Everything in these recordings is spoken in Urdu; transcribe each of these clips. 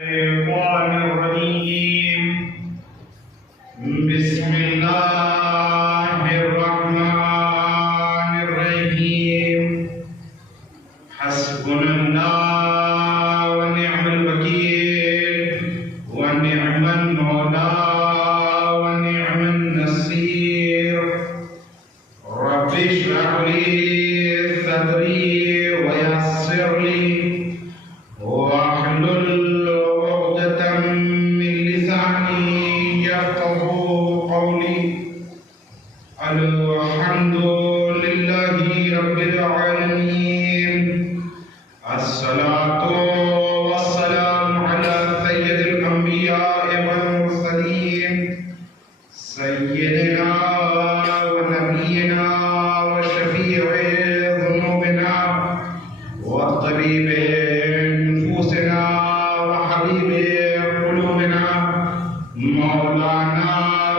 الشيطان الرجيم. بسم الله الرحمن الرحيم. حسبنا الله ونعم الوكيل ونعم المولى ونعم النصير. رب اشرح لي صدري ويسر لي واحلل عقدة من لساني يفقهوا قولي. الحمد لله رب العالمين. الصلاة والسلام على سيد الأنبياء والمرسلين سيدنا ونبينا وشفيع ذنوبنا والطبيب نفوسنا وحبيب قلوبنا مولانا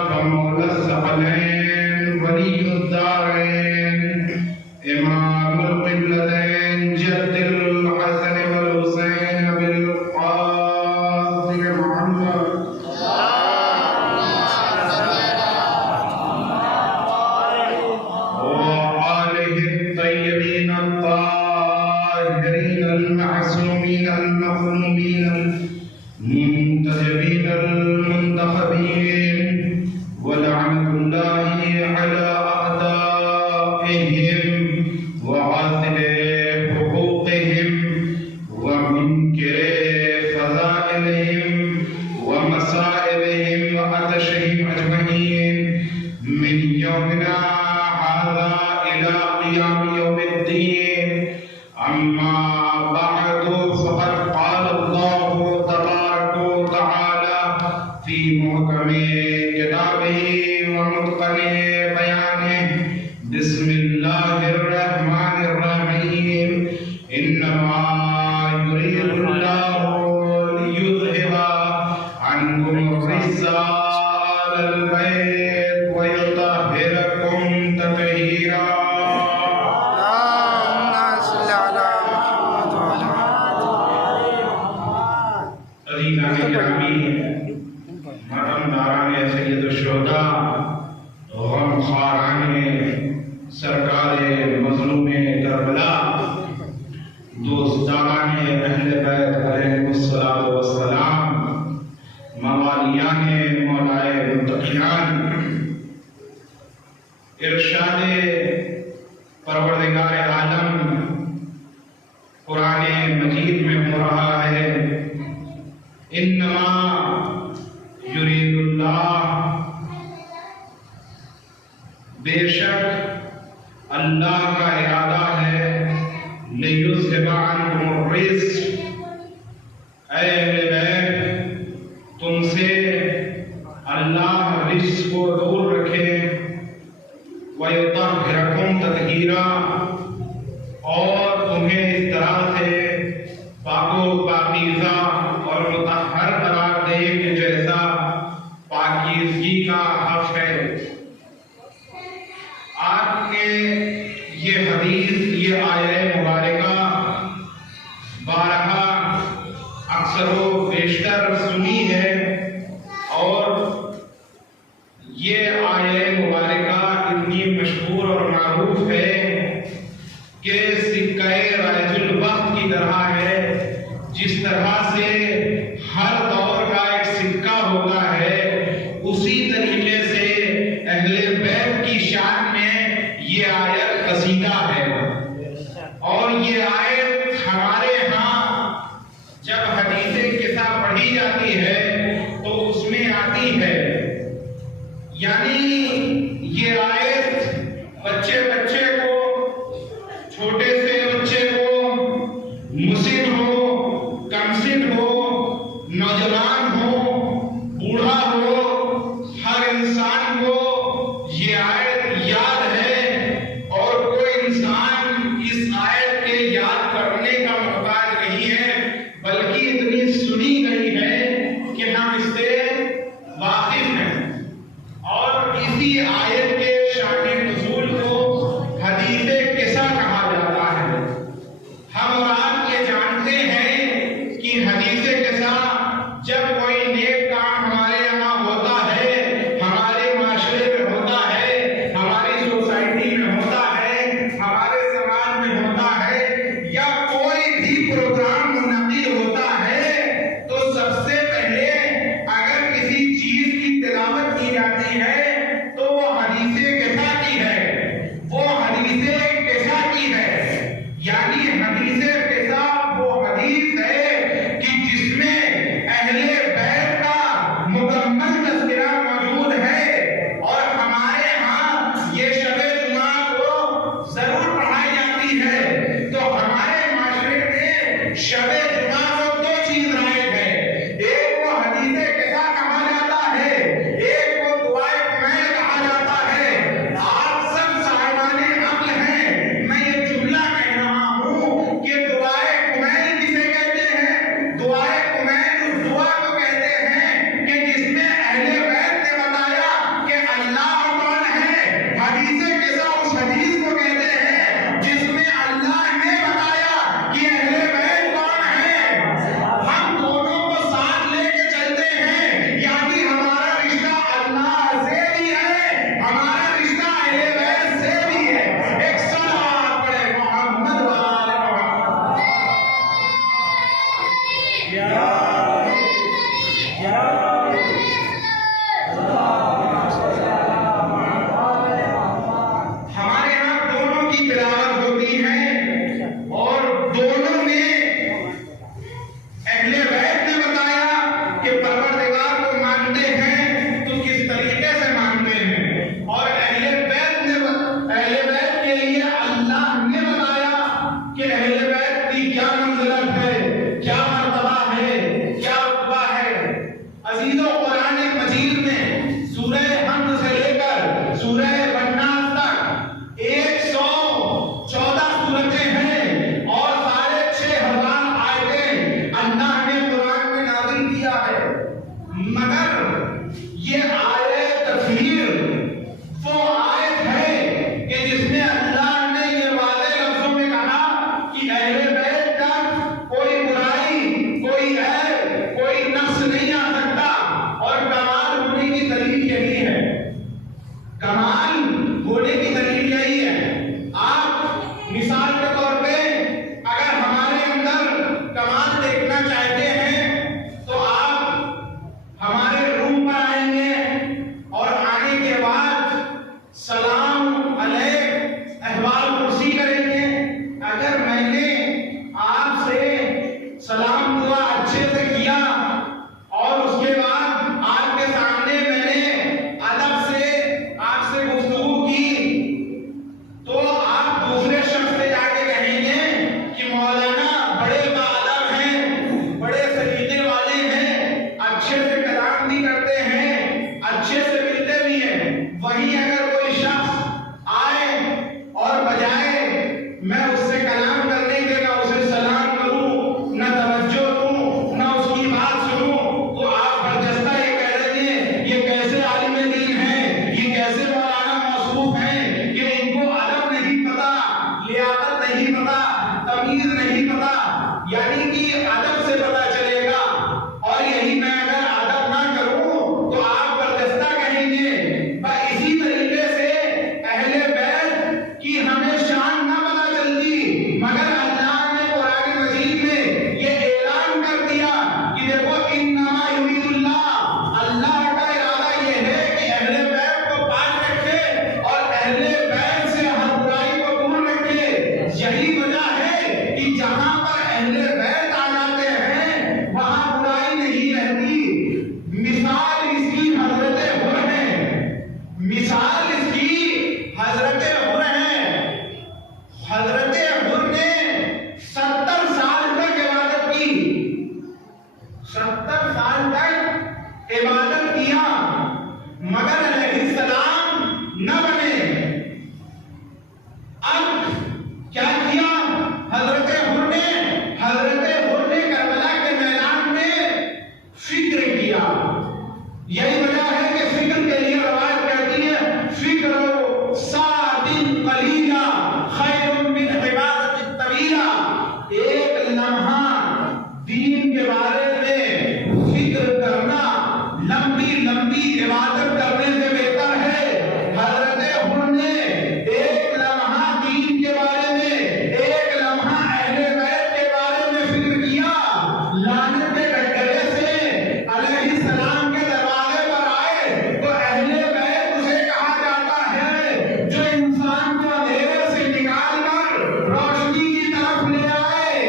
ومولى الثقلين ولي الدارين إمام القبلتين جد الحسن والحسين بالقاسم محمد وآله الطيبين الطاهرين المعصومين المظلومين المنتجبين المنتخبين. ولعنة الله على أعدائهم وعاطل حقوقهم ومنكر فضائلهم ومصائبهم وعطشهم أجمعين من يومنا هذا إلى قيام يوم الدين. أما بعد فقد قال الله تبارك وتعالى في محكم كتابه ومتقن بيانه. بسم الله الرحمن الرحيم. إنما يريد الله ليذهب عنكم الرجس أهل البيت ويطهركم تطهيرا. اللهم صل على محمد وعلى عزیزان گرامی، مرحم داران سید الشہداء، غمخواران سرکار مظلوم کربلا، دوستداران اہل بیت علیہم الصلاۃ والسلام، موالیان مولائے متقیان، ارشاد پروردگار عالم قرآن مجید میں ہو رہا ہے، انما یرید اللہ، بے شک اللہ کا ارادہ ہے، لیذھب عنکم الرجس، اے اہل بیت تم سے اللہ رجس کو دور رکھے، وَيُطَهِّرَكُمْ تَطْهِيرًا، اور تمہیں اس طرح سے پاک و پاکیزہ اور مطہر قرار دے کہ جیسا پاکیزگی کا حق ہے۔ آپ نے یہ حدیث، یہ آیہ مبارکہ بارہا اکثر و بیشتر سنی ہے، اور یہ آیہ مبارکہ اتنی مشہور اور معروف ہے کہ سکہ رائج الوقت کی طرح ہے۔ جس طرح سے ہر دور کا ایک سکہ ہوتا ہے، اسی طریقے سے اہل بیت کی شان میں یہ آیت قصیدہ ہے۔ اور یہ آیت ہمارے ہاں جب حدیث قصہ پڑھی جاتی ہے تو اس میں آتی ہے، یعنی یہ آیت بچے کو، چھوٹے سے بچے کو، مسن ہو، کمسن ہو، نوجوان ہو، بوڑھا ہو، ہر انسان کو یہ آیت یاد ہے، اور کوئی انسان اس آیت کے یاد کرنے کا محتاج نہیں ہے، بلکہ اتنی سنی گئی ہے کہ ہم اس سے واقف ہیں۔ اور اسی آیت کے شان نزول کو حدیث قصہ کہا جاتا ہے۔ ہم اور آپ یہ جانتے ہیں کہ حدیث قصہ ہمارے یہاں دونوں کی تلاوت ہوتی ہے اور دونوں میں اہل بیت نے بتایا کہ پروردگار کو مانتے ہیں تو کس طریقے سے مانتے ہیں، اور اہل بیت کے لیے اللہ نے بتایا کہ اہل بیت کی کیا منزلت ہے، کیا مرتبہ ہے، کیا رتبہ ہے۔ عزیزو، قرآن مجید میں سورہ حمد سے لے کر سورہ بناس تک 114 سورتیں ہیں اور 6,500 آیتیں اللہ نے قرآن میں نازل کیا ہے، مگر یہ آیت تطہیر وہ آیت ہے کہ جس میں اللہ نے یہ واضح لفظوں میں کہا کہ اہل بیت کا کوئی برائی، کوئی عیب، کوئی نقص نہیں آ سکتا، اور کمال ہونے کی دلیل یہی ہے، کمال ہونے کی دلیل یہی ہے۔ آپ مثال کے طور پہ اگر ہمارے اندر کمال دیکھنا چاہتے ہیں تو آپ ہمارے روم پر آئیں گے اور آنے کے بعد سلام علیکم احوال پرسی کریں گے۔ اگر میں نے آپ سے سلام دعا اچھے سے کیا اور اس کے بعد آپ کے سامنے میں نے ادب سے آپ سے گفتگو کی، تو آپ دوسرے شخص سے جا کے کہیں گے کہ مولانا بڑے باادب ہیں، بڑے سلیقے والے ہیں، اچھے سے کلام بھی کرتے ہیں، اچھے سے ملتے بھی ہیں۔ وہیں اگر کوئی شخص آئے اور بجائے میں اس سے کلام کرنے کے نہ اسے سلام کروں، نہ توجہ دوں، نہ اس کی بات سنوں، تو آپ برجستہ یہ کہہ رہے ہیں یہ کیسے عالم دین ہیں، یہ کیسے مولانا موصوف ہیں کہ ان کو ادب نہیں پتا، لیاقت نہیں پتا، تمیز نہیں پتا۔ یعنی کہ ادب سے پتا چلے گا، اور یہی میں اگر ادب نہ کروں تو آپ برجستہ کہیں گے۔ اسی طریقے سے اہل بیت کی ہمیں شان نہ پتا چلتی، مگر اللہ نے قرآن مجید میں یہ اعلان کر دیا کہ دیکھو انما یرید اللہ کا ارادہ یہ ہے کہ اہل بیت کو پاک رکھے اور اہل بیت سے ہر برائی کو دور رکھے۔ یہی وجہ ہے کہ جہاں پر اہل بیت آ جاتے ہیں وہاں برائی نہیں رہتی۔ مثال اس کی حضرت حر ہے، مثال اس کی حضرت حر ہے۔ حضرت حر نے 70 سال تک عبادت کی، 70 سال تک عبادت کیا، مگر علیہ السلام نہ بنے۔ اب کیا کیا حضرت حر نے؟ حضرت حر نے کربلا کے میدان میں فکر کیا۔ یہی وجہ ہے کہ فکر کے لیے روایت کہتی ہے فکر ساعۃ قلیلہ خیر من عبادۃ طویلہ۔ ایک لمحہ دین کے بارے میں فکر کرنا لمبی لمبی عبادت کرنے سے بہتر ہے۔ حضرت حر نے ایک لمحہ دین کے بارے میں، ایک لمحہ اہل بیت کے بارے میں فکر کیا۔ لعنت کے گھٹگرے سے علیہ السلام کے دروازے پر آئے تو اہل بیت اسے کہا جاتا ہے جو انسان کو اندھیرے سے نکال کر روشنی کی طرف لے آئے۔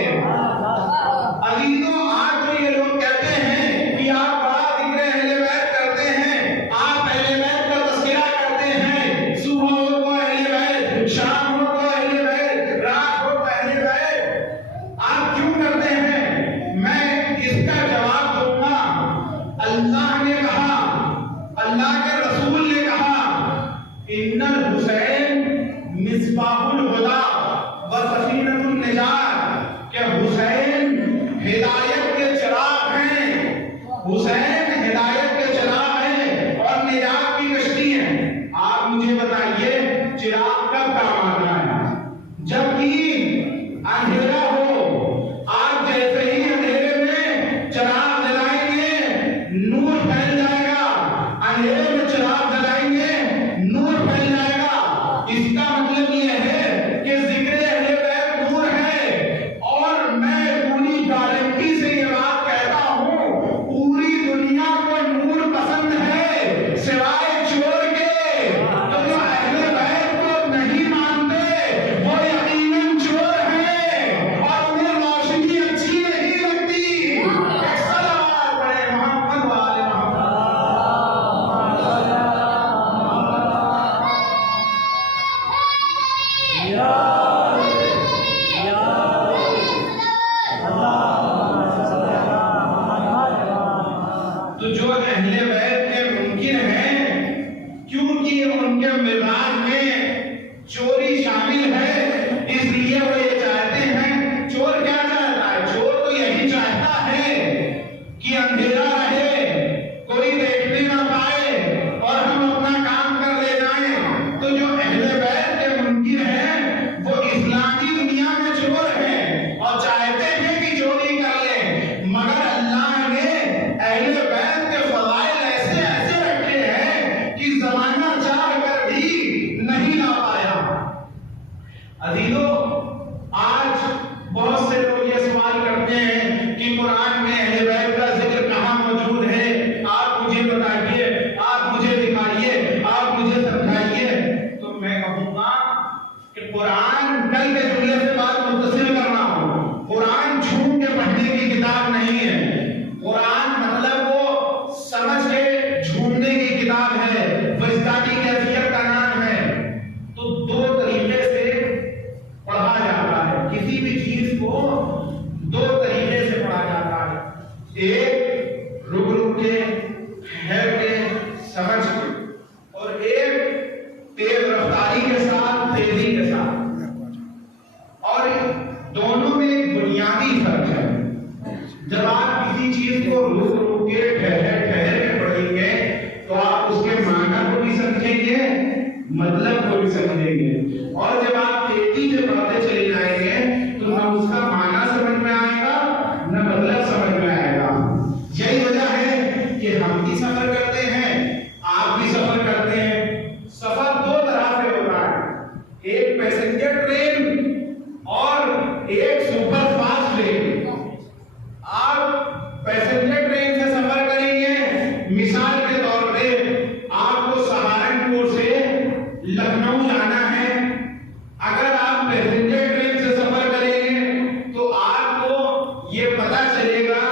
عزیزوں، آج جو یہ لوگ کہتے ہیں کہ آپ بڑا ذکر اہل بیت کرتے ہیں، آپ اہل بیت کا تذکرہ کرتے ہیں، صبح ہو تو اہل بیت، شام ہو تو اہل بیت، رات ہو تو اہل بیت، آپ کیوں کرتے ہیں؟ میں اس کا جواب دوں گا۔ اللہ نے کہا، اللہ کے رسول نے کہا ان الحسین مصباح الہدی و سفینۃ النجات، کہ حسین ہدایت کے چراغ ہیں، حسین ہدایت کے چراغ ہیں اور نجات کی کشتی ہیں۔ آپ مجھے بتائیے چراغ کب کام آتا ہے؟ جب کہ اندھیرا ہو۔ آپ جیسے ہی اندھیرے میں چراغ جلائیں گے نور پھیل جائے گا، اندھیرے میں چراغ جلائیں گے نور پھیل جائے گا۔ اس کا مطلب یہ ہے کہ ذکر اہل بیت نور ہے، اور میں پوری گارنٹی سے یہ بات کہتا ہوں پوری دنیا جو اہل بیت کے منکر ہیں، کیونکہ ان کے مزاج میں چوری شامل ہے، اس لیے وہ یہ چاہتے ہیں. چور کیا چاہتا ہے؟ چور تو یہی چاہتا ہے کہ اندھیرا رہے، کوئی دیکھنے نہ پائے اور ہم اپنا کام کر لے جائیں. تو جو اہل بیت کے منکر ہیں وہ اسلامی دنیا میں چور ہیں اور چاہتے ہیں کہ چوری کر لیں، مگر اللہ نے اہل بیت کے فضائل ایسے ایسے رکھے ہیں کہ زمانہ چاہ کر بھی نہیں لا پایا. عزیزو، آج بہت سے لوگ یہ سوال کرتے ہیں کہ قرآن میں اہل بیت کا ذکر کہاں موجود ہے؟ آپ مجھے بتائیے، آپ مجھے دکھائیے، آپ مجھے سمجھائیے. تو میں کہوں گا کہ قرآن کل کے جملے سے بات متصل کر رہا ہوں. قرآن جھوم کے پڑھنے کی کتاب نہیں ہے. قرآن مطلب وہ سمجھ کے جھومنے کی کتاب ہے، وجدانی کیفیت کا نام ہے. تو دو طریقے سے پڑھا جاتا ہے، کسی بھی چیز کو دو طریقے سے پڑھا جاتا ہے. ایک رک رک کے، ٹھہر کے، سمجھ کے، اور ایک تیز رفتاری کے ساتھ، تیزی کے ساتھ. اور دونوں میں ایک بنیادی فرق ہے. جب آپ کسی چیز کو رک رک کے، ٹھہر ٹھہر کے پڑھیں گے تو آپ اس کے معنی کو بھی سمجھیں گے، مطلب کو بھی سمجھیں گے. اور جب آپ تیزی سے پڑھتے چلے جائیں گے تو نہ اس کا معنی سمجھ میں آئے گا، نہ مطلب سمجھ میں آئے گا. یہی وجہ ہے کہ ہم بھی سفر کرتے ہیں، آپ بھی سفر کرتے ہیں. سفر دو طرح سے ہوتا ہے، ایک پیسنجر ٹرین اور ایک سپر فاسٹ ٹرین. آپ پیسنجر ٹرین سے سفر کریں گے، مثال کے طور پہ آپ کو سہارنپور سے لکھنؤ جانا ہے. اگر آپ پیسنجر ٹرین سے سفر کریں گے تو آپ کو یہ پتا چلے گا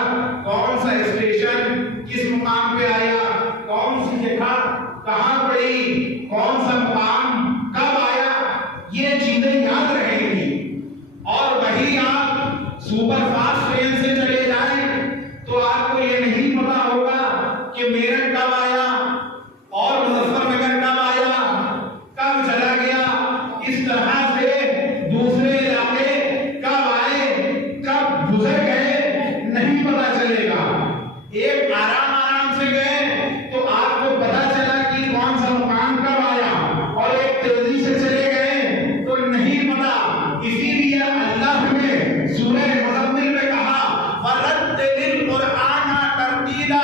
کون سا اسٹیشن کس مقام پہ آیا، کون سی جگہ کہاں پڑی، کون سا مقام کب آیا، یہ چیزیں یاد رہیں گی. اور وہی آپ سپر فاسٹ ٹرین سے چلے جائیں تو آپ کو یہ نہیں پتا ہوگا کہ میرٹھ کب آیا اور مظفر نگر کب آیا، کب چلا گیا. اس طرح سے دوسرے علاقے کب آئے، کب گزر گئے، نہیں پتا چلے گا. ایک آرام سے گئے تو آپ کو پتا چلا کہ کون سا مقام کب آیا، اور ایک تیزی سے چلے گئے تو نہیں پتا. اسی لیے اللہ نے سورہ مزمل میں کہا وَرَتِّلِ الْقُرْآنَ تَرْتِیلًا.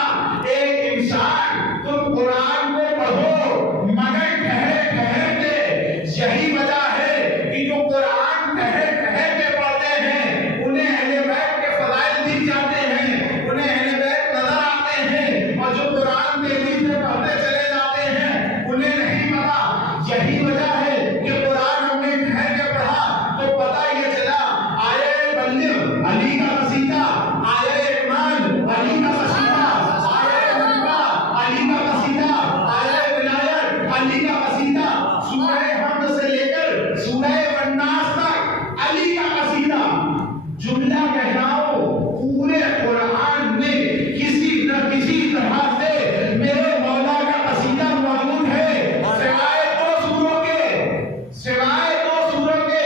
ایک انسان تم قرآن کو پڑھو مگر ٹھہر ٹھہر کے. یہی وجہ ہے کہ جو قرآن ٹھہر ٹھہر کے پڑھتے ہیں انہیں اہل بیت کے فضائل دکھ جاتے ہیں، انہیں اہل بیت نظر آتے ہیں. اور جو قرآن تیزی سے پڑھتے چلے جاتے ہیں انہیں نہیں پتا. یہی وجہ ہے کہ قرآن ہم نے ٹھہر کے پڑھا تو پتا یہ چلا آیہ بلغ علی کا قصیدہ، آیہ ایمان علی کا قصیدہ، آیہ نبا علی کا قصیدہ، آیہ ولایت علی کا قصیدہ، سورہ حمد سے لے کر سورہ والناس تک علی کا قصیدہ. جملہ کہلاؤ پورے قرآن میں کسی نہ کسی طرح سے میرے مولا کا قصیدہ موجود ہے، سوائے دو سوروں کے، سوائے دو سوروں کے.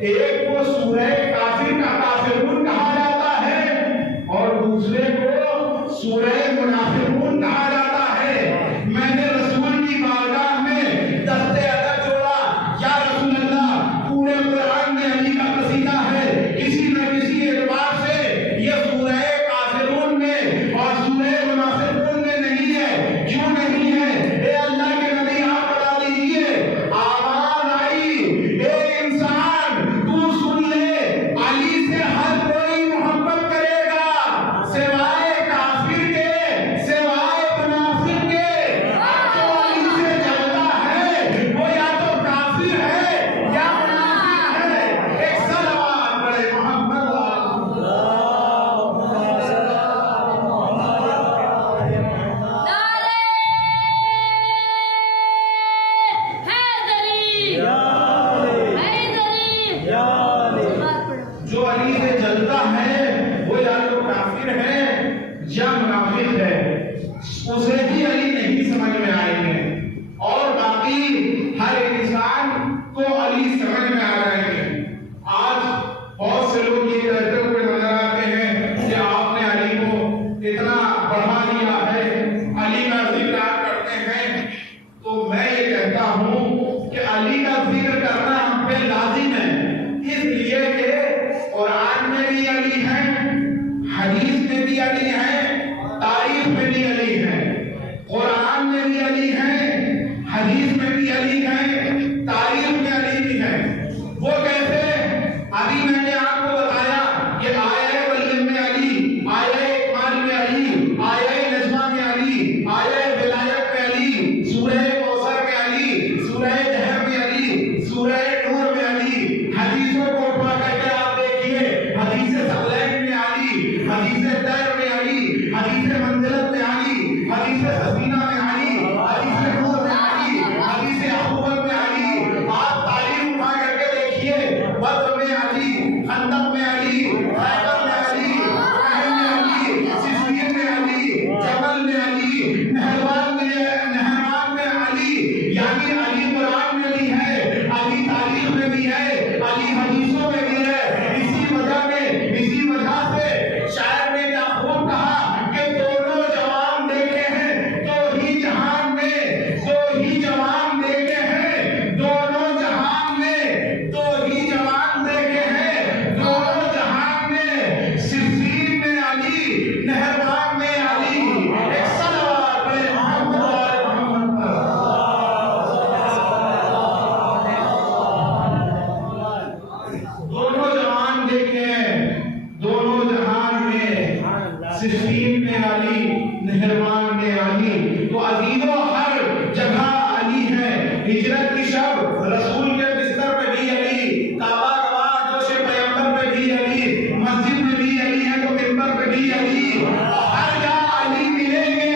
ایک کو سورہ کافر کا کافرون کہا جاتا ہے اور دوسرے کو سورہ منافقون کہا جاتا ہے. میں نے رسول کی بارگاہ میں دستے ادب جوڑا، یا رسول اللہ پورے قرآن میں علی کا قصیدہ ہے، کسی نہ کسی اعتبار سے یہ سورہ کافرون میں اور سورہ منافقون میں نہیں ہے. کیوں نہیں ہے؟ اے اللہ کے نبی آپ بتا دیجئے. آواز آئی اے انسان تو سن لے، علی سے ہر کوئی محبت کرے گا سوائے کافر کے، سوائے اسے بھی علی نہیں سمجھ میں آئیں گے، اور باقی ہر انسان کو علی سمجھ میں آ جائیں گے۔ آج بہت سے لوگ یہ کہتے ہوئے نظر آتے ہیں کہ آپ نے علی کو اتنا بڑھا دیا ہے، علی کا ذکر آپ کرتے ہیں، تو میں یہ کہتا ہوں کہ علی کا ذکر کرنا ہم پہ لازم ہے، اس لیے کہ قرآن میں بھی علی ہے، حدیث میں بھی علی ہے، تاریخ میں بھی علی ہے۔ قرآن میں بھی علی ہے، حدیث میں بھی علی ہے، تاریخ میں علی بھی ہے۔ وہ کیسے؟ ابھی میں نے آپ کو بتایا کہ آیہ ملم میں علی، آیہ اکمال میں علی، آیہ نجمہ میں علی، آیہ ولایت میں علی، سورہ کوثر میں علی، سورہ دہر میں علی، سورہ نور میں علی۔ حدیثوں کو اٹھا کر کے آپ دیکھیے، حدیث ثقلین میں علی، حدیث طیر میں علی، حدیث منزلت میں علی، حدیث حسینہ میں علی، حدیث نور میں علی، حدیث احوال میں علی۔ آپ تاریخ اٹھا کر کے دیکھیے، بدر میں علی، خندق میں علی، خیبر میں علی، احد میں علی، صفین میں علی، جبل میں علی، نہروان میں علی۔ یعنی علی قرآن میں بھی ہے، علی تاریخ میں بھی ہے، علی حدیثوں میں بھی ہے۔ اسی وجہ سے شاعر نے کیا خوب کہا کہ دونوں جوان دیکھے ہیں تو ہی جہان میں، دو ہی جوان دیکھے ہیں دونوں جہان میں، دو ہی جوان دیکھے ہیں دونوں جہان میں۔ صفین میں علی، نہروان میں علی۔ ایک صلوات پڑھے محمد وآل محمد پر۔ دونوں جہان دیکھے ہیں دونوں جہان میں، صفین میں علی، نہروان میں علی۔ تو عزیزوں ہر جگہ علی ہے۔ ہجرت کی شب رسول کے بستر پہ بھی علی، کعبہ گواہ جوش پیغمبر پہ بھی علی، مسجد میں بھی علی ہے تو منبر پہ بھی علی۔ ہر جگہ علی ملیں گے،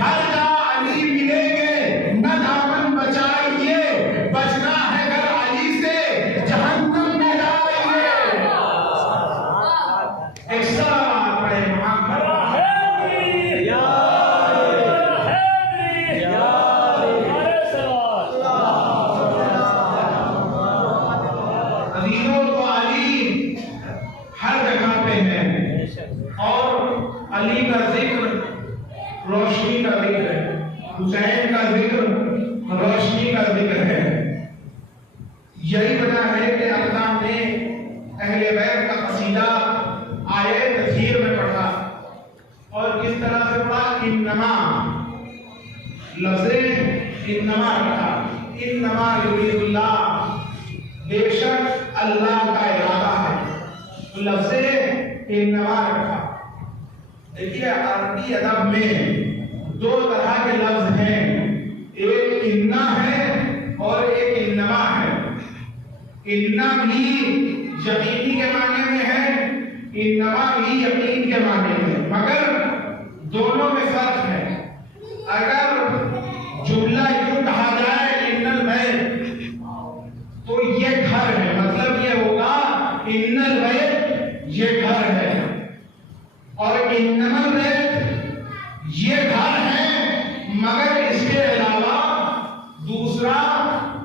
ہر جگہ علی ملیں گے۔ نہ دامن بچائیے، بچنا ہے اگر علی سے جہنم میں جائیں گے۔ ایک صلوات پڑھے محمد۔ عزیزوں تو علی ہر جگہ پہ ہے، اور علی کا ذکر روشنی کا ذکر ہے، حسین کا ذکر روشنی کا ذکر ہے۔ یہی وجہ ہے کہ اللہ نے اہل بیت کا قصیدہ آیہ تطہیر میں پڑھا، اور کس طرح سے پڑھا؟ انما، لفظ انما رکھا، انما یرید اللہ، بے شک اللہ کا ارادہ ہے، لفظ انما رکھا۔ دیکھیے عربی ادب میں دو طرح کے لفظ ہیں، ایک انا ہے اور ایک انما ہے۔ انا بھی یقینی کے معنی میں ہے، انما بھی یقین کے معنی میں، مگر دونوں میں فرق ہے۔ اگر جملہ یوں کہا جائے ان البیت، تو یہ گھر ہے، مطلب یہ ہوگا ان البیت یہ گھر ہے، اور انما البیت یہ گھر ہے مگر اس کے علاوہ دوسرا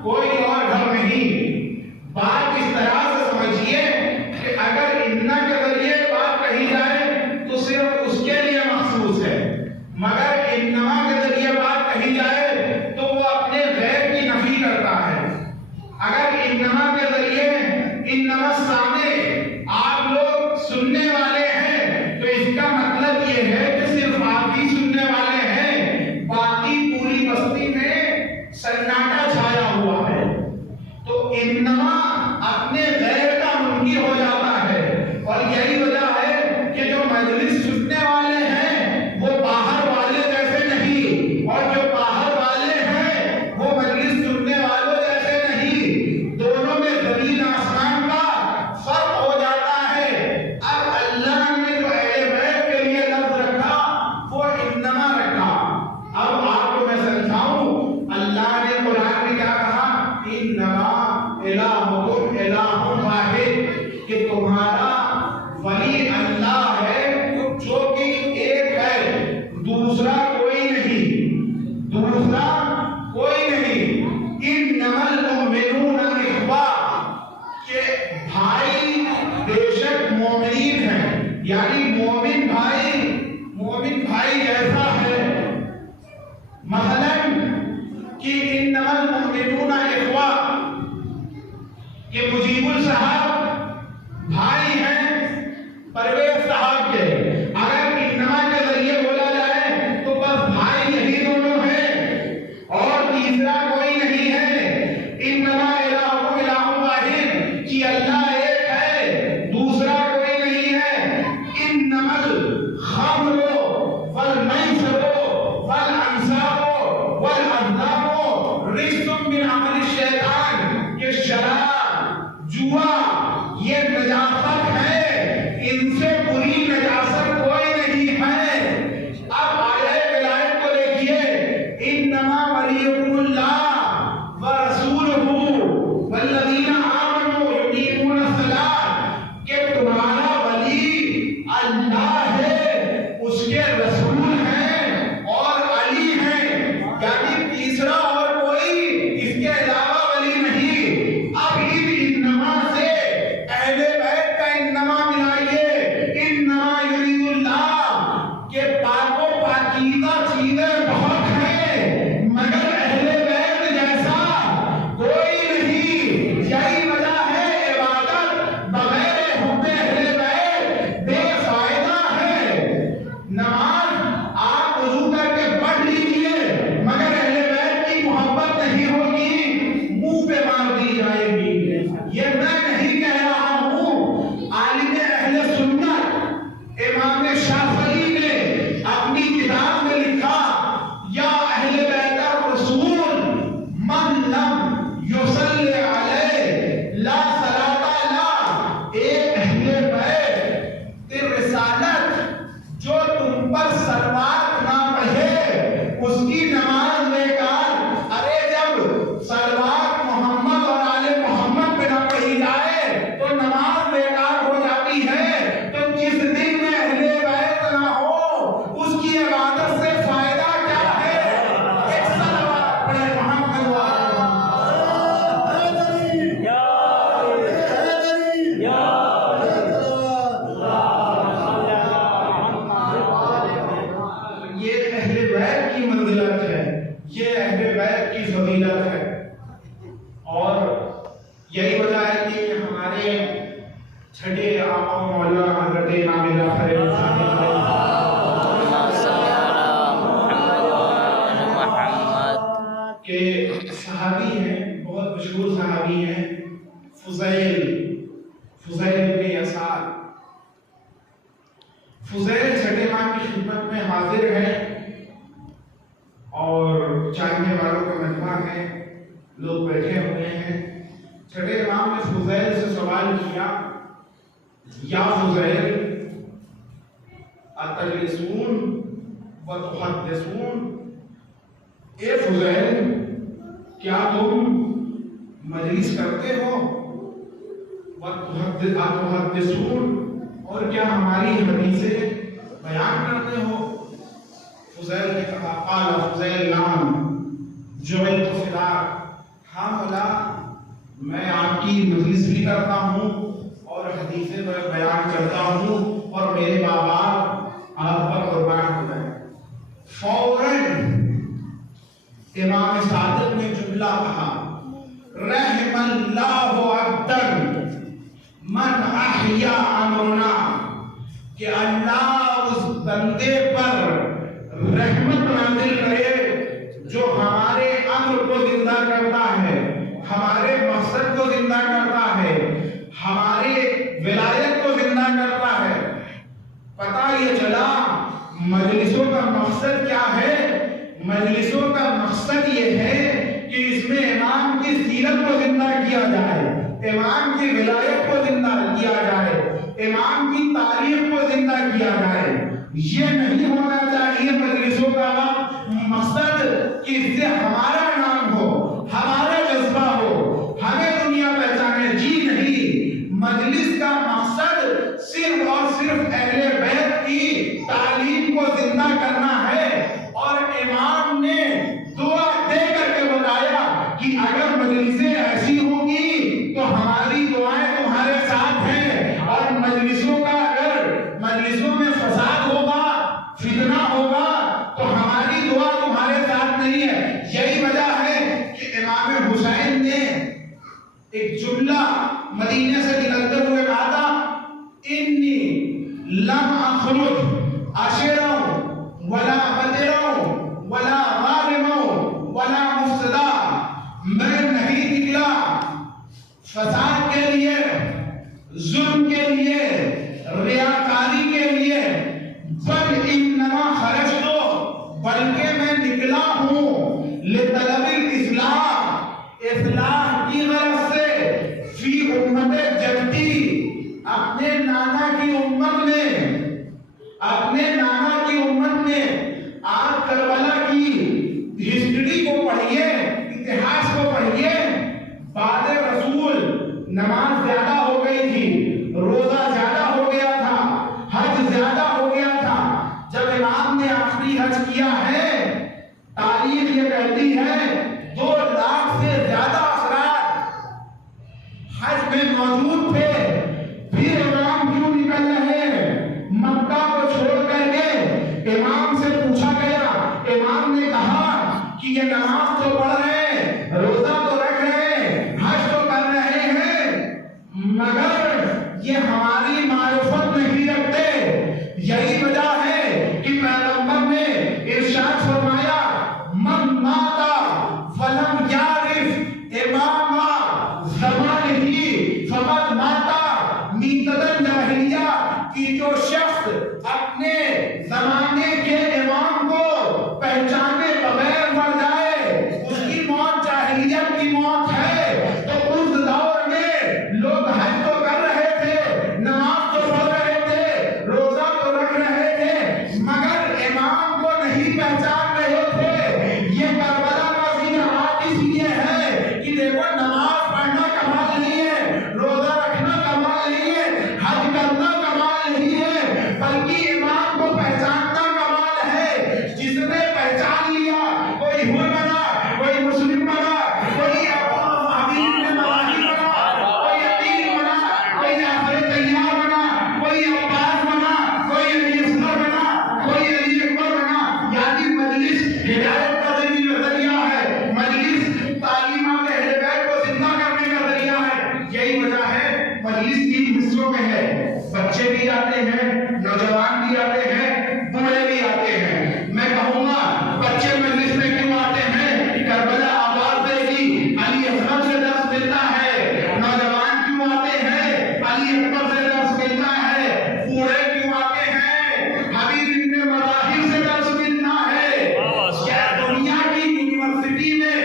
کوئی اور گھر نہیں۔ بات اس طرح سے سمجھیے کہ اگر انا کے ذریعے بات کہی جائے تو صرف اس کے لیے مخصوص ہے، مگر انما کے ذریعے بات کہی جائے تو وہ اپنے غیر کی نفی کرتا ہے۔ اگر انما کے ذریعے انما سامع آپ لوگ سننے والے ہیں تو اس کا مطلب یہ ہے کہ صرف آپ ہی سننے والے عبدل صاحب بھائی ہیں پرویز صاحب کے، اگر انما کے ذریعے بولا جائے تو بس بھائی یہی دونوں ہیں اور تیسرا کوئی نہیں ہے۔ انما الہکم الہ واحد کہ اللہ ایک ہے، دوسرا کوئی نہیں ہے۔ انما الخمر والمیسر والانصاب والازلام رجس من عمل الشیطان، یہ شراب جوا یہ نجاست ہے، ان سے بری نجاست کوئی نہیں ہے۔ اب آیہ ولایت کو دیکھیے، انما ولیکم اللہ ورسولہ والذین آمنوا یقیمون الصلاۃ، کہ تمہارا ولی اللہ ہے، اس کے رسول ہیں اور علی ہیں، یعنی تیسرا اور کوئی اس کے علاوہ ولی نہیں۔ اب انما سے اہل بیت کا انما ملائیے، انما یرید اللہ کہ پاک و پاکیزہ چیزیں بہت ہیں مگر اہل بیت جیسا کوئی نہیں۔ یہی وجہ ہے عبادت بغیر حب اہل بیت بے فائدہ ہے۔ نماز آپ وضو کر کے پڑھ لیجیے مگر اہل بیت کی محبت نہیں ہوگی، منہ پہ مار دی جائے گی۔ یہ میں نہیں کہہ رہا ہوں، عالم اہل سنت امام شافعی نے اپنی کتاب میں لکھا، یا اہل بیت الرسول من لم یصلی علیہ لا صلاۃ له، ایک اہل بیت رسالت جو تم پر صلوات نہ پڑھے اس کی نماز بیکار۔ ارے جب صلوات محمد اور آل محمد پہ نہ پڑھی جائے تو نماز بیکار ہو جاتی ہے۔ تو جس دن میں اہل بیت نہ ہو اس کی عبادت سے فائدہ کیا ہے؟ ایک صلوات پڑھے محمد یہ اہل بیت کی منزلت ہے، یہ اہل بیت کی فضیلت ہے۔ اور یہی وجہ ہے کہ ہمارے چھٹے آقا و مولا حضرت امام جعفر صادق کے صحابی ہیں، بہت مشہور صحابی ہیں، فضیل بن یسار۔ فضیل چھٹے امام کی خدمت میں حاضر ہے اور جاننے والوں کا مجمع ہے، لوگ بیٹھے ہوئے ہیں۔ چھٹے امام نے فضیل سے سوال کیا، یا فضیل اتجلسون وتحدثون، اے فضیل کیا تم مجلس کرتے ہو؟ وتحدثون، اور کیا ہماری حدیثیں بیان کرتے ہو؟ فضیل نے کہا، قال فضیل نعم جعلت فداک، ہاں مولا میں آپ کی مجلس بھی کرتا ہوں اور حدیثیں بیان کرتا ہوں اور میرے ماں باپ آپ پر قربان ہو گئے۔ فوراً امام صادق نے جملہ کہا، رحم اللہ عبدن من احیا امرنا، کہ اللہ اس بندے پر رحمت نازل کرے جو ہمارے امر کو زندہ کرتا ہے، ہمارے مقصد کو زندہ کرتا ہے، ہمارے ولایت کو زندہ کرتا ہے۔ پتہ یہ چلا مجلسوں کا مقصد کیا ہے؟ مجلسوں کا مقصد یہ ہے کہ اس میں امام کی سیرت کو زندہ کیا جائے، امام کی ولایت کو زندہ کیا جائے، امام کی تاریخ کو زندہ کیا جائے۔ یہ نہیں ہونا چاہیے مجلسوں کا مقصد کہ اس سے ہمارا نام ہو، ہمارا جذبہ ہو، ہمیں دنیا پہچانے، جی نہیں۔ مجلس کا مقصد صرف اور صرف اہل بیت کی تعلیم کو زندہ کرنا ہے۔ اور امام نے دعا دے کر کے بتایا کہ اگر مجلسیں ایسی ہوں گی تو ہماری دعائیں تمہارے ساتھ ہیں، اور مجلسوں کا اگر مجلسوں میں فساد ہوگا، فتنہ ہوگا تو ہماری دعا تمہارے ساتھ نہیں ہے۔ یہی وجہ ہے کہ امام حسین نے ایک جملہ مدینے سے نکلتے ہوئے کہا تھا انی لم اخرج عشرا ولا بدرا ولا غارما ولا مفسدا، میں نہیں نکلا فساد کے لیے، ظلم کے لیے، ریاکاری کے لیے، بل انما خرجت، بلکہ میں نکلا ہوں لطلب الاصلاح، اصلاح کی غرض سے، فی امت جدی، اپنے نانا کی امت میں، اپنے نانا کی امت میں۔ آپ کربلا کی ہسٹری کو پڑھیے، اتہاس کو پڑھیے، بعد رسول نماز زیادہ ہو گئی تھی، روزہ زیادہ ہو گیا تھا، حج زیادہ ہو گیا تھا۔ جب امام نے آخری حج کیا ہے، تاریخ یہ کہتی ہے 2 لاکھ سے زیادہ افراد حج میں موجود تھے، پھر امام کیوں نکل رہے ہیں؟ مکہ کو چھوڑ کر کے امام سے پوچھا گیا، امام نے کہا کہ یہ نماز تو پڑھ رہے ہیں، روزہ تو رکھ رہے ہیں، حج تو کر رہے ہیں، مگر یہ ہماری معرفت نہیں رکھتے۔ یہی وجہ ہے کہ پیغمبر نے ارشاد فرمایا من مات ولم یعرف امام زمانہ فقد مات میتۃ جاہلیہ، کہ جو شخص اپنے زمانے کے امام کو پہچانے بغیر مر جائے، اس کی موت جاہلیت کی موت ہے۔ تو اس دور میں لوگ حج تو کر رہے تھے، نماز تو پڑھ رہے تھے، روزہ تو رکھ رہے تھے، مگر امام کو نہیں پہچان رہے تھے۔ یہ کربلا کا ذکر اس لیے ہے کہ دیکھو نماز پڑھنا کمال نہیں ہے، روزہ رکھنا کمال نہیں ہے، حج کرنا کمال نہیں ہے، بلکہ امام کو پہچاننا کمال ہے۔ جس نے پہچان لیا، کوئی ہو بنا، کوئی مسلم بنا، کوئی امیر میں مواہی بنا، کوئی امیر بنا، کوئی جعفر طیار بنا، کوئی عباس بنا، کوئی علی اصغر بنا، کوئی علی اکبر بنا، یعنی مجلس ہدایت کا ذریعہ ہے، مجلس تعلیمات اہل بیت کو زندہ کرنے کا ذریعہ ہے۔ یہی وجہ ہے مجلس 3 حصوں میں ہے، بچے بھی آتے ہیں، نوجوان بھی آتے ہیں، بوڑھے بھی آتے ہیں۔ میں کہوں گا بچے مجلس میں کیوں آتے ہیں؟ کربلا آواز دے گی، علی اصغر سے درس ملتا ہے۔ نوجوان کیوں آتے ہیں؟ علی اکبر سے درس ملتا ہے۔ بوڑھے کیوں آتے ہیں؟ حبیب ابن مظاہر سے درس ملتا ہے۔ کیا دنیا کی یونیورسٹی میں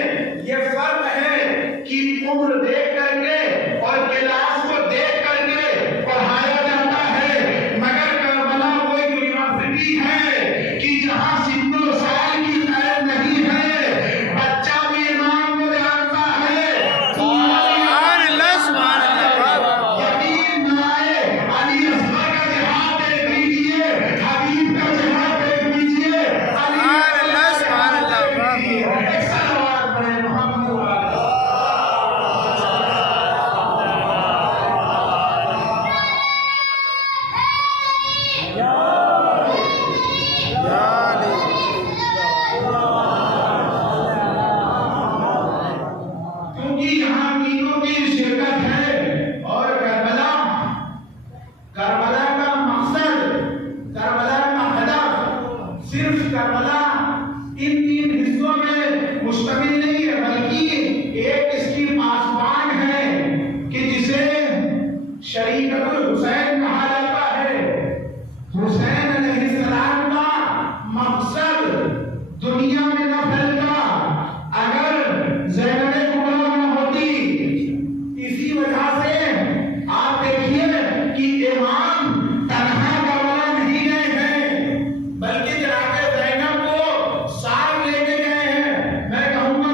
یہ فرق ہے کہ عمر دیکھ کر کے اور کلاس کو دیکھ کر کے پڑھایا جاتا ہے، مگر کربلا وہ یونیورسٹی ہے کہ جہاں سن و سال کی قید نہیں ہے، بچہ بھی امام کو جانتا ہے۔ سبحان اللہ، سبحان اللہ۔ یقین نہ آئے، علی اصغر کا جہاد دیکھ لیجیے، حبیب کا جہاد دیکھ لیجیے، سبحان اللہ، سبحان اللہ۔ ایک صلوات پڑھیں محمد وعلی۔ کیونکہ یہاں امینوں کی شرکت ہے، اور کربلا کا مقصد، کربلا کا ہدف صرف کربلا ان 3 حصوں میں مشتمل نہیں ہے، بلکہ ایک اس کی پاسبان ہے کہ جسے شریعت الحسین کہا جاتا ہے۔ حسین علیہ السلام کا مقصد دنیا میں نہ پھیلتا اگر زینب کبریٰ نہ ہوتی۔ اسی وجہ سے آپ دیکھیے کہ امام تنہا کربلا نہیں گئے ہیں، بلکہ جناب زینب کو ساتھ لے کے گئے ہیں۔ میں کہوں گا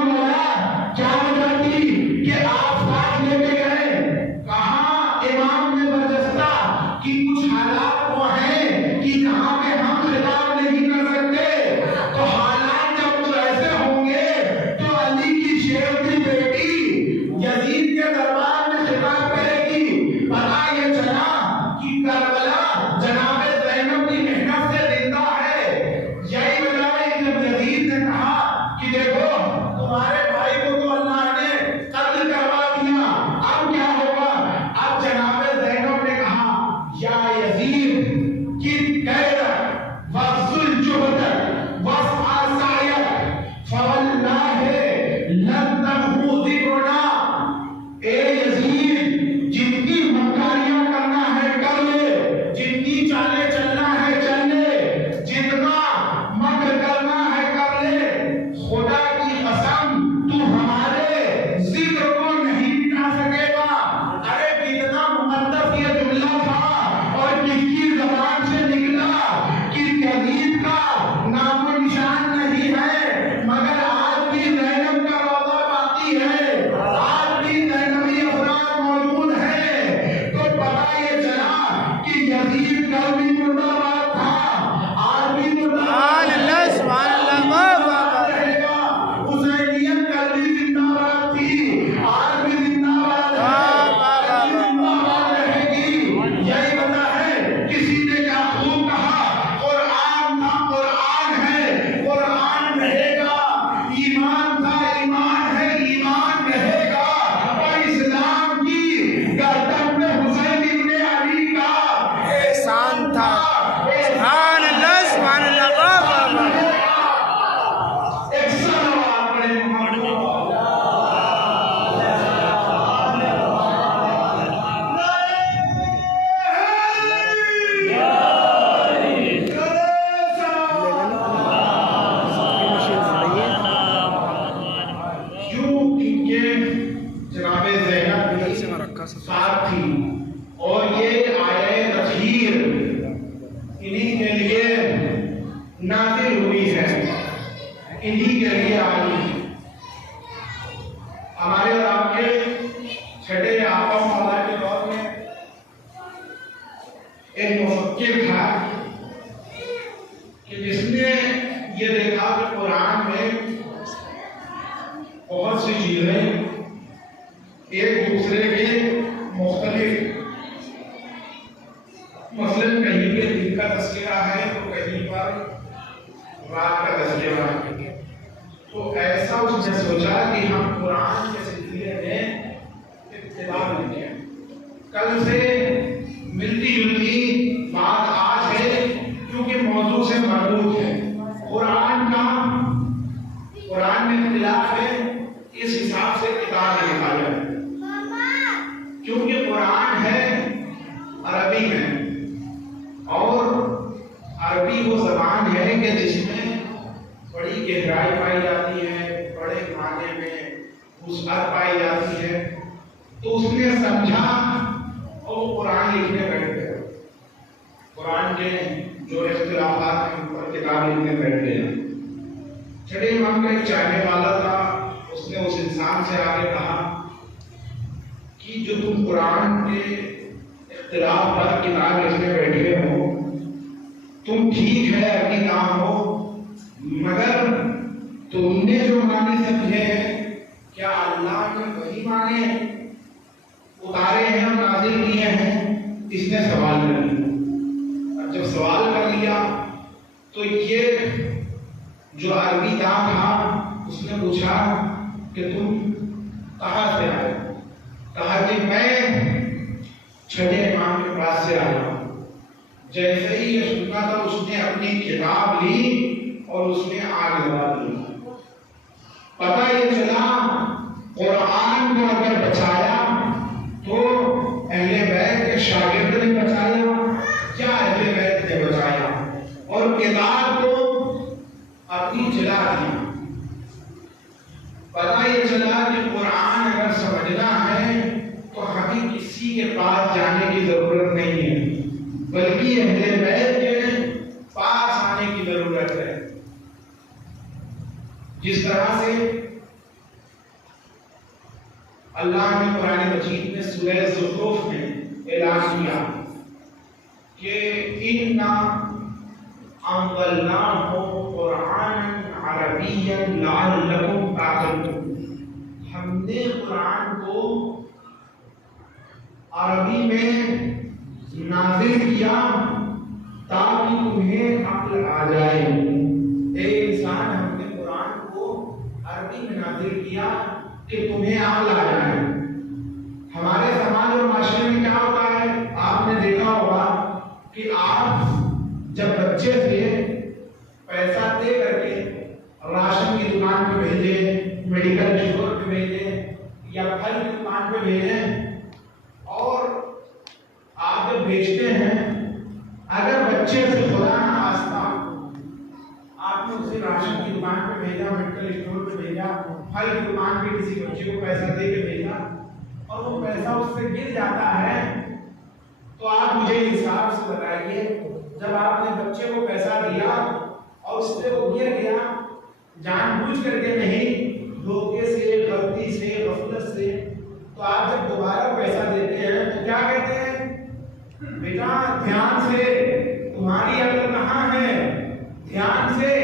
ہوئی ہے، انہی کے لیے آئی ہے۔ ہمارے اور آپ کے چھٹے آقا مولا کے دور میں ایک مفکر تھا کہ جس نے یہ دیکھا کہ قرآن میں بہت سی چیزیں ایک دوسرے کے مختلف، مثلاً کہیں پہ دل کا تذکرہ ہے تو کہیں پر رات کا تذکرہ ہے، تو ایسا اس نے سوچا کہ ہم قرآن کے سلسلے میں اختلاف نہیں ہے۔ کل سے ملتی جلتی بات آج ہے کیونکہ موضوع سے مربوط ہے۔ قرآن میں اختلاف ہے، اس حساب سے کتاب لکھا جائے، کیونکہ قرآن ہے عربی میں، اور عربی وہ زبان ہے کہ جس میں بڑی گہرائی پائی جاتی ہے، بڑے معنی میں وسعت پائی جاتی ہے، تو اس نے سمجھا اور وہ قرآن لکھنے بیٹھ گیا۔ قرآن کے جو اختلافات ہیں ان پر کتاب لکھنے بیٹھ گیا۔ چھٹے امام کا ایک چاہنے والا تھا، اس نے اس انسان سے آگے کہا کہ جو تم قرآن کے اختلاف پر کتاب لکھنے بیٹھے ہو، تم ٹھیک ہے اپنی کام ہو، مگر تم نے جو معنی سمجھے ہیں کیا اللہ نے وہی معنی اتارے ہیں اور نازل کیے ہیں؟ اس نے سوال کر لیا۔ اور جب سوال کر لیا تو یہ جو عربی داں تھا اس نے پوچھا کہ تم کہاں سے آئے؟ کہا کہ میں چھٹے امام کے پاس سے آیا ہوں۔ جیسے ہی یہ سنا تھا اس نے اپنی کتاب لی اور اس نے آگ لگا دی۔ پتہ یہ چلا قرآن کو اگر بچایا تو اہل بیت کے شاگرد نے بچایا یا اہل بیت نے بچایا، اور کتاب کو اپنی جلا دیا۔ پتہ یہ چلا کہ قرآن اگر سمجھنا ہے تو ہمیں کسی کے پاس جانے کی ضرورت نہیں ہے، بلکہ اہل بیت کے پاس آنے کی ضرورت ہے۔ جس طرح سے اللہ نے قرآن مجید میں سورہ زخرف میں اعلان کیا کہ اِنَّا أَنزَلْنَاهُ قُرْآنًا عَرَبِيًّا لَعَلَّكُمْ تَعْقِلُونَ، ہم نے قرآن کو عربی میں نازل کیا تاکہ تمہیں عقل آ جائے۔ اے انسان، ہم نے قرآن کو عربی میں نازل کیا کہ تمہیں عقل آ جائے۔ ہمارے سماج اور معاشرے میں کیا ہوتا ہے؟ آپ نے دیکھا ہوگا کہ آپ جب بچے سے پیسہ دے کر کے راشن کی دکان پہ بھیجیں، میڈیکل اسٹور پہ بھیجیں یا پھل کی دکان پہ بھیجیں، اور آپ جب بیچتے ہیں اگر بچے سے خدا نخواستہ آپ نے اسے راشن کی دکان پہ بھیجا، میڈیکل اسٹور پہ بھیجا، پھل کی دکان پہ کسی بچے کو پیسہ دے کے بھیجا اور وہ پیسہ اس سے گر جاتا ہے، تو آپ مجھے انصاف سے بتائیے، جب آپ نے بچے کو پیسہ دیا اور اس پہ وہ گر گیا، جان بوجھ کر کے نہیں، دھوکے سے، غلطی سے، غفلت سے، تو آپ جب دوبارہ پیسہ دیتے ہیں تو کیا کہتے ہیں؟ بیٹا دھیان سے، تمہاری عقل کہاں ہے؟ دھیان سے،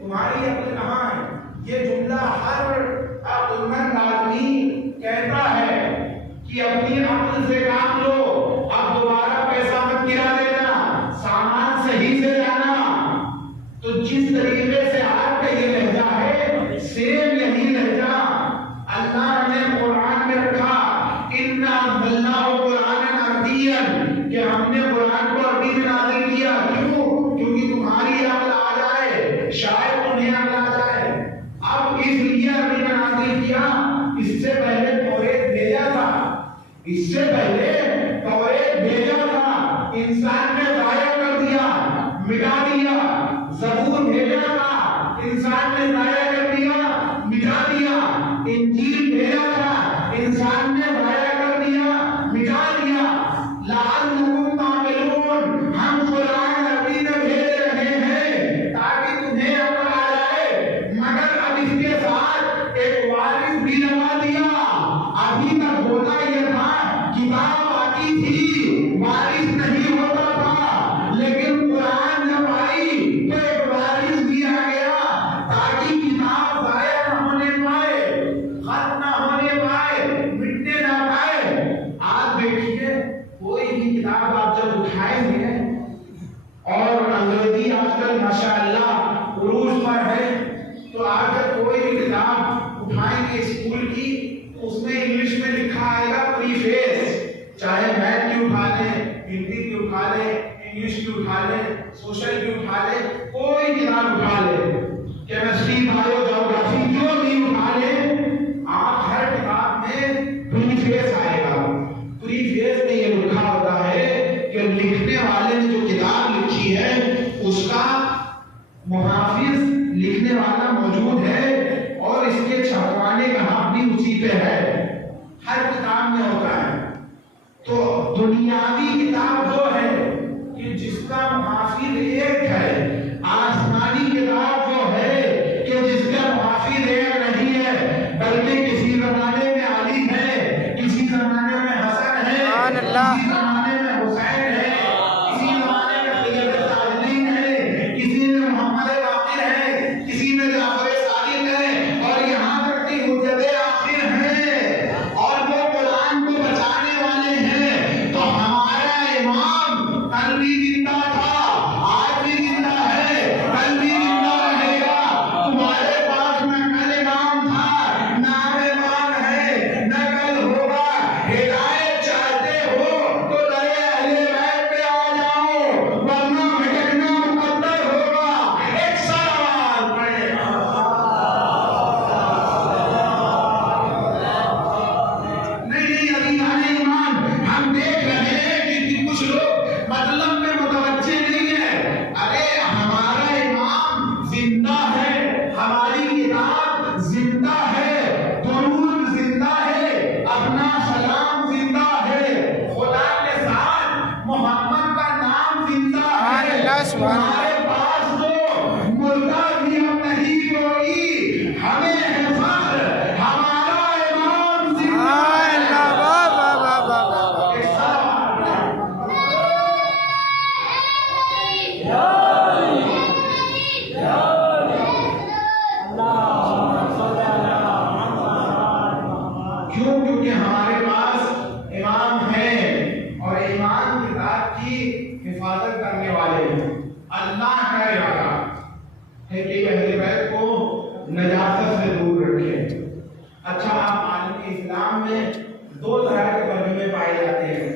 تمہاری عقل کہاں ہے؟ یہ جملہ ہر عقل مند آدمی کہتا ہے کہ اپنی عقل سے کام لو، اب دوبارہ پیسہ مت گرا دینا، سامان صحیح سے لانا۔ تو جس طریقے سے آپ کا یہ لہجہ ہے، سیم یہی لہجہ اللہ نے قرآن میں رکھا، اِنَّا أَنزَلْنَاهُ قُرْآنًا عَرَبِيًّا، کہ ہم نے قرآن کو عربی میں نازل کیا۔ کیوں؟ کیونکہ تمہاری عقل آ جائے، شاید تمہیں عقل آ جائے۔ اب اس لیے عربی میں نازل کیا۔ اس سے پہلے توریت بھیجا تھا، اس سے پہلے توریت بھیجا تھا، انسان نے ضائع کر دیا، مٹا دیا۔ زبور بھیجا تھا، انسان نے ضائع کر دیا، مٹا دیا۔ انجیل بھیجا تھا، انسان نے ضائع کر دیا، مٹا دیا۔ لعلکم تعقلون، ہم قرآن عربی میں بھیج رہے ہیں تاکہ تمہیں تو آپ جب کوئی بھی کتاب اٹھائیں گے اسکول کی تو اس میں انگلش میں لکھا آئے گا پریفیس، چاہے میتھ کی اٹھا لیں، ہندی کی اٹھا لیں، انگلش کی اٹھا لیں، سوشل کی اٹھا لیں، کوئی کتاب اٹھا لیں، کیمسٹری، بایو، جیوگرافی جو بھی اٹھا لیں، آپ ہر کتاب میں پریفیس آئے گا۔ پریفیس میں یہ لکھا ہوتا ہے کہ لکھنے والے نے جو کتاب لکھی ہے اس کا محافظ لکھنے والا موجود ہے اور اس کے چھپوانے کا حق بھی اسی پہ ہے، ہر کتاب میں ہوتا ہے۔ تو دنیاوی کتاب وہ ہے کہ جس کا محافظ ایک ہے، آسمانی کتاب وہ ہے کہ جس کا محافظ ایک نہیں ہے، بلکہ کسی زمانے میں علی ہے، کسی زمانے میں حسن ہے، کسی زمانے میں حسین ہے، کسی زمانے میں سید تاجدین ہے، کسی میں محمد باقر ہے، کسی میں جعفر صادق ہے، اور یہاں تک کہ حجت آخر ہے، اور وہ قرآن کو بچانے والے ہیں۔ تو ہمارا امام کل بھی زندہ تھا، آج بھی زندہ ہے، کل بھی زندہ رہے گا۔ تمہارے پاس نہ کل امام تھا، نہ امام ہے، نہ کل ہوگا۔ ہدایت چاہتے ہو تو درے اہل بیت پہ آ جاؤ، ورنہ بھٹکنا مقدر ہوگا۔ ایک سوال پڑھے نہیں عزیزان ایمان، ہم دیکھ رہے ہیں کہ کچھ لوگ مطلب میں متوجہ نہیں ہیں۔ ارے ہمارا امام زندہ ہے، ہماری کتاب زندہ ہے، درود زندہ ہے، اپنا سلام زندہ ہے، خدا کے ساتھ محمد کا نام زندہ ہے۔ ہمارے پاس تو مردہ بھی ہم نہیں کوئی، ہمیں ہے فخر، ہمارا امام زندہ ہے۔ ایک سوال کیوں؟ کیونکہ ہمارے پاس امام ہیں اور امام کتاب کی حفاظت کرنے والے ہیں۔ اللہ کا ارادہ ہے کہ اہل بیت کو نجاست سے دور رکھے۔ اچھا، آپ عالم اسلام میں دو طرح کے ترجمے پائے جاتے ہیں۔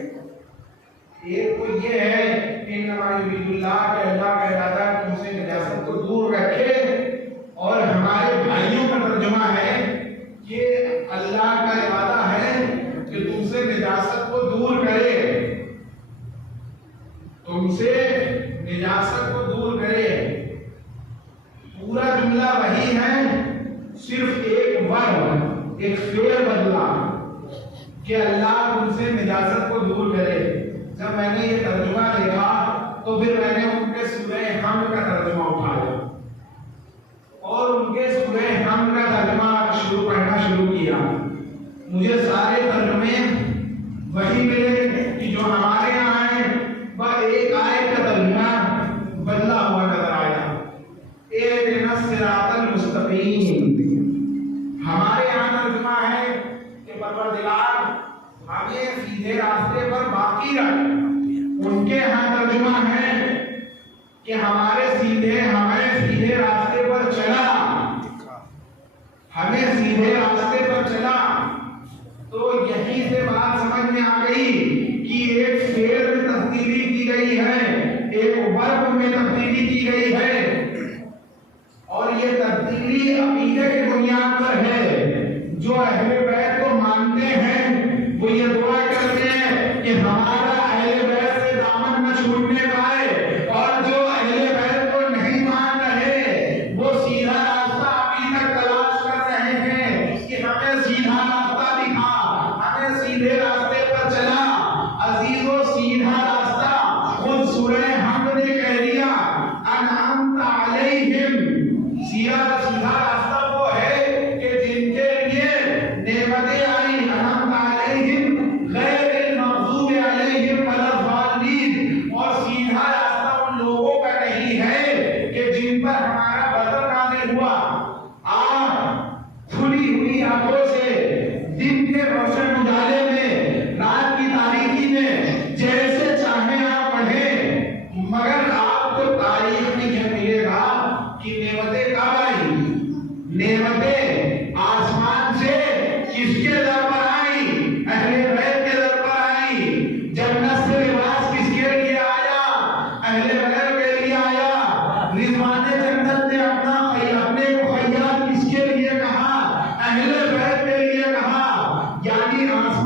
ایک تو یہ ہے کہ انما یرید اللہ کہ اللہ کا ارادہ ہے کہ تم سے نجاست کو دور رکھے، اور ہمارے بھائیوں کا ترجمہ ہے کہ اللہ کا ارادہ ہے کہ تم سے نجاست کو دور کرے، تم سے نجاست کو دور کرے۔ پورا جملہ وہی ہے، صرف ایک ورب، ایک فعل بدلا کہ اللہ تم سے نجاست کو دور کرے۔ جب میں نے یہ ترجمہ دیکھا تو پھر میں نے ان کے سورہ حمد کا ترجمہ اٹھایا اور ان کے سورہ حمد کا ترجمہ پڑھنا شروع کیا۔ مجھے سارے ترجمے وہی ملے کہ جو ہمارے یہاں ہیں، بس ایک آیت کا ترجمہ بدلا ہوا نظر آیا، اہدنا الصراط المستقیم۔ ہمارے یہاں ترجمہ ہے کہ پروردگار ہمیں سیدھے راستے پر باقی رکھ۔ ان کے ہاں ترجمہ ہے کہ ہمیں سیدھے راستے پر چلا، ہمیں سیدھے راستے پر چلا۔ تو یہیں سے بات سمجھ میں آ گئی کہ ایک فعل میں تبدیلی کی گئی ہے، ایک ورب میں تبدیلی کی گئی ہے، اور یہ تبدیلی عقیدے کی بنیاد پر ہے۔ جو اہل بیت کو مانتے ہیں وہ یہ دعا کرتے ہیں کہ ہمارا اہل بیت سے دامن نہ چھوٹنے پائے، اور جو اہل بیت کو نہیں مان رہے وہ سیدھا راستہ ابھی تک تلاش کر رہے ہیں کہ ہمیں سیدھا راستہ دکھا، ہمیں سیدھے راستے پر چلا۔ عزیزو، سیدھا راستہ خود سورہ حمد نے کہہ دیا، انعمت علیہم۔ سیدھا راستہ وہ ہے کہ جن کے لیے نعمتیں آئی، انعمت علیہم غیر المغضوب علیہم ولا الضالین۔ اور سیدھا راستہ ان لوگوں کا نہیں ہے کہ جن پر ہمارا غضب نازل ہوا۔ آپ کھلی ہوئی آنکھوں سے دن کے روشن اجالے میں، رات کی تاریکی میں جیسے چاہیں آپ پڑھیں، مگر آپ کو تاریخ میں یہ ملے گا کہ نعمتیں کب آئی؟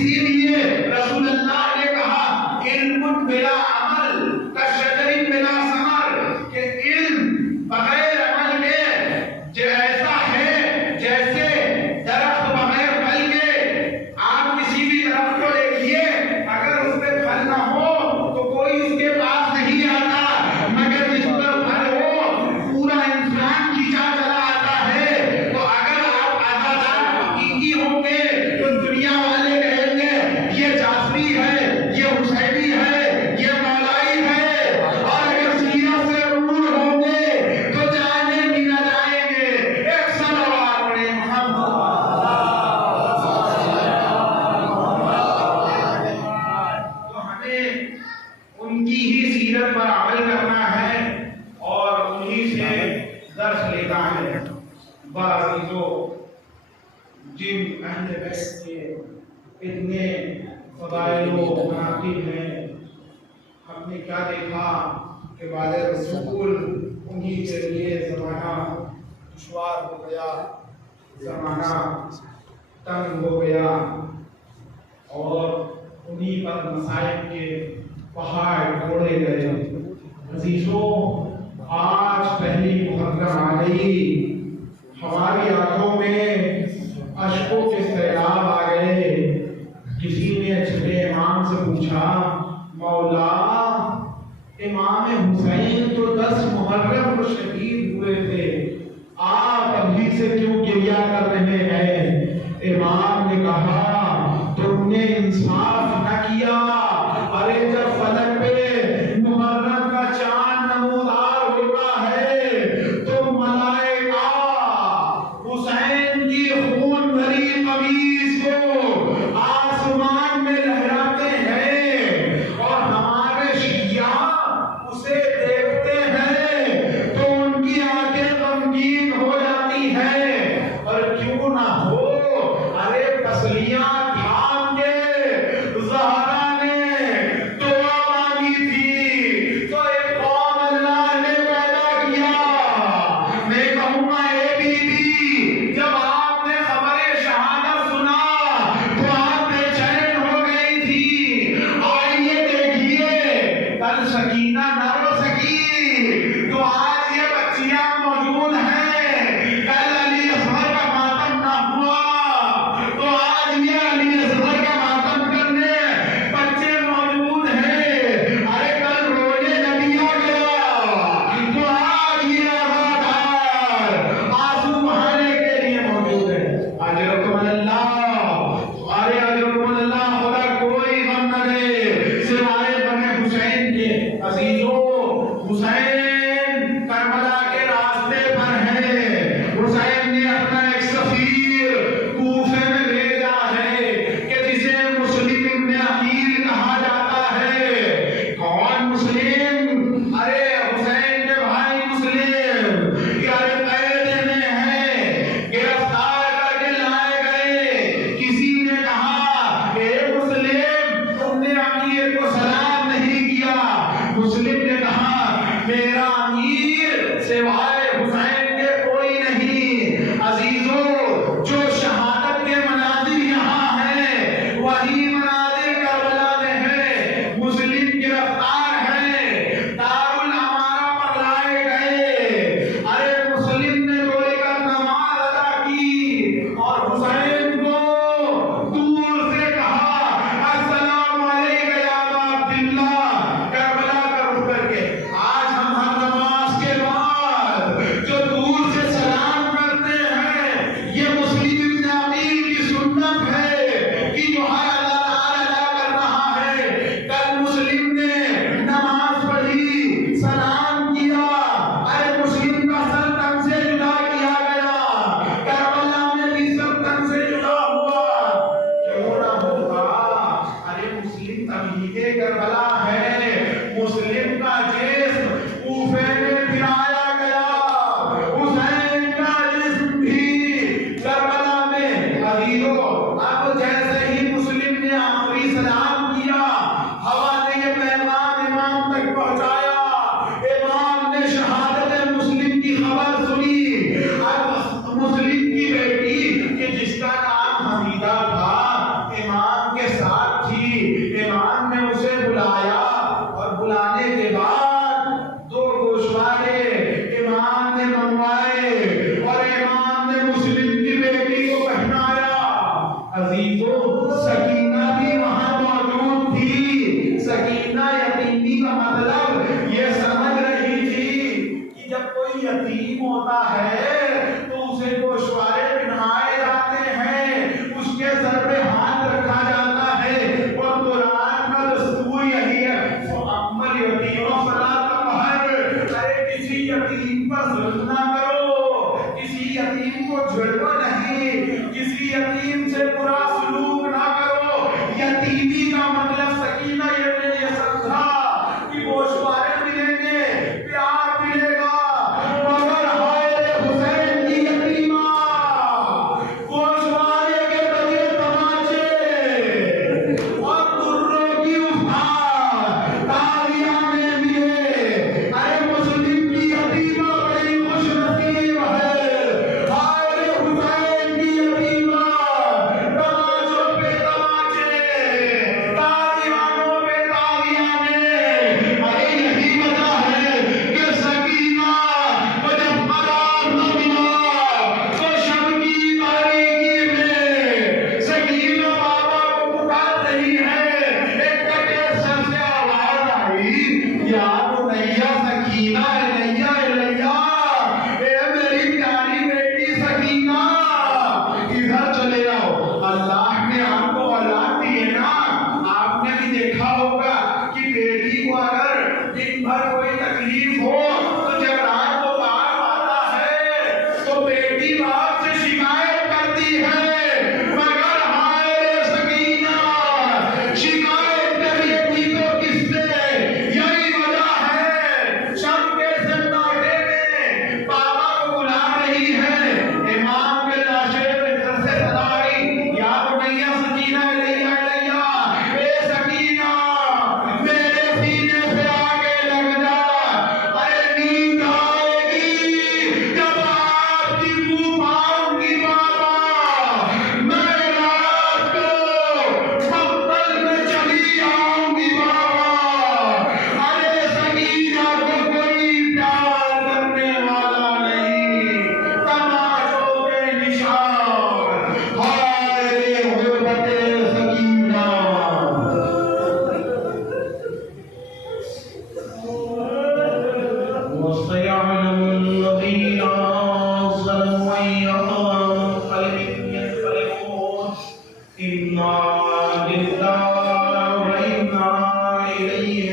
اسی لیے رسول اللہ نے کہا علم بلا عمل کشجر بلا ثمر، کہ علم بغیر عمل کے ایسا ہے جیسے درخت بغیر پھل کے۔ آپ کسی بھی درخت کو دیکھیے، اگر اس پہ پھل نہ ہو تو کوئی اس کے پاس نہیں آتا، مگر جس پر پھل ہو پورا انسان کھینچا چلا آتا ہے۔ تو اگر آپ عزادار حقیقی ہوں گے تو دنیا والے کہیں گے یہ جعفری ہے، یہ حسینی ہے، یہ مولائی ہے، اور اگر سیرت سے عبور ہوں گے تو جانے بھی نہ جائیں گے۔ ایک صلوات پڑھیں محمد۔ تو ہمیں ان کی ہی سیرت پر عمل کرنا ہے اور انہی سے درس لینا ہے۔ بعضیزو، جن اہل بیت کے اتنے فضائل و مناقب ہیں، ہم نے کیا دیکھا کہ بعد رسول انہی کے لیے زمانہ دشوار ہو گیا، زمانہ تنگ ہو گیا، اور انہی پر مصائب کے پہاڑ توڑے گئے۔ عزیزو، آج پہلی محرم آ گئی، ہماری آنکھوں میں اشکوں کے سیلاب آ گئے۔ کسی نے چھٹے امام سے پوچھا، مولا امام حسین تو 10 محرم کو شہید ہوئے تھے، آپ ابھی سے کیوں گریہ کر رہے ہیں؟ امام نے کہا تم نے انصاف نہ کیا۔ ارے جب فلک پہ محرم کا چاند نمودار ہوتا ہے تو ملائکہ حسین کی خون بھری قمیص کو آسمان میں لہراتے ہیں، اور ہمارے شیعہ اسے دیکھتے ہیں تو ان کی آنکھیں غمگین ہو جاتی ہیں۔ اور کیوں نہ ہو، ارے پسلیاں تھام کے زہرا نے دعا مانگی تھی تو ایک قوم اللہ نے پیدا کیا۔ میں کہوں گا اے بی بی، جب آپ نے خبر شہادت سنا تو آپ بے چین ہو گئی تھی۔ آئیے دیکھیے، کل سکینہ نہ رو سکی تو آج یہ بچیاں موجود ہیں۔ کل علی اصغر کا ماتم نہ ہوا تو آج یہ علی اصغر کا ماتم کرنے بچے موجود ہیں۔ ارے کل رونے نبی آ گیا تو آج یہ آزادار آنسو بہانے کے لیے موجود ہے۔ اجرکم اللہ، ارے اجرکم اللہ، خدا کوئی غم نہ دے سوائے غم حسین کے۔ عزیزو، حسین کربلا کے راستے پر ہے۔ حسین نے اپنا ایک سفیر کوفے میں بھیجا ہے کہ جسے مسلم ابن عقیل کہا جاتا ہے۔ کون مسلم؟ ارے حسین کے بھائی مسلم، یہ قید میں ہے، گرفتار کر کے لائے گئے۔ کسی نے کہا اے مسلم، تم نے امیر کو سلام نہیں کیا۔ مسلم نے کہا میرا امیر سوائے حسین کے کوئی نہیں۔ عزیزو، جو شہادت کے مناظر یہاں ہیں وہی مناظر کربلا میں ہے۔ مسلم گرفتار ہے، دارالامارہ پر لائے گئے۔ ارے مسلم نے تو ایک نماز ادا کی اور حسین کو دور سے کہا السلام علیکم یا ابا عبداللہ، کربلا کا رخ کر کے۔ آج ہم ہر نماز کے بعد جو دور سے سلام کرتے ہیں، یہ مسلم ابن عقیل کی سنت ہے کہ جو ہر ادائیگی ادا کر رہا ہے۔ کل مسلم نے نماز پڑھی، سلام کیا، ارے مسلم کا سر تن سے جدا کیا گیا، کربلا میں بھی سر تن سے جدا ہوا۔ کیوں نہ ہوگا؟ ارے مسلم تمہیدِ کربلا ہے، مسلم کا جسم کوفے میں گرایا گیا، حسین کا جسم بھی کربلا میں۔ عزیزو، اب جیسے ہی مسلم نے آخری سلام کیا، ہوا نے یہ پیغام امام تک پہنچایا۔ امام نے شہادت مسلم کی خبر سنی۔ اب مسلم کی بیٹی کہ جس کا نام حمیدہ تھا، امام کے إنا لله وإنا إليه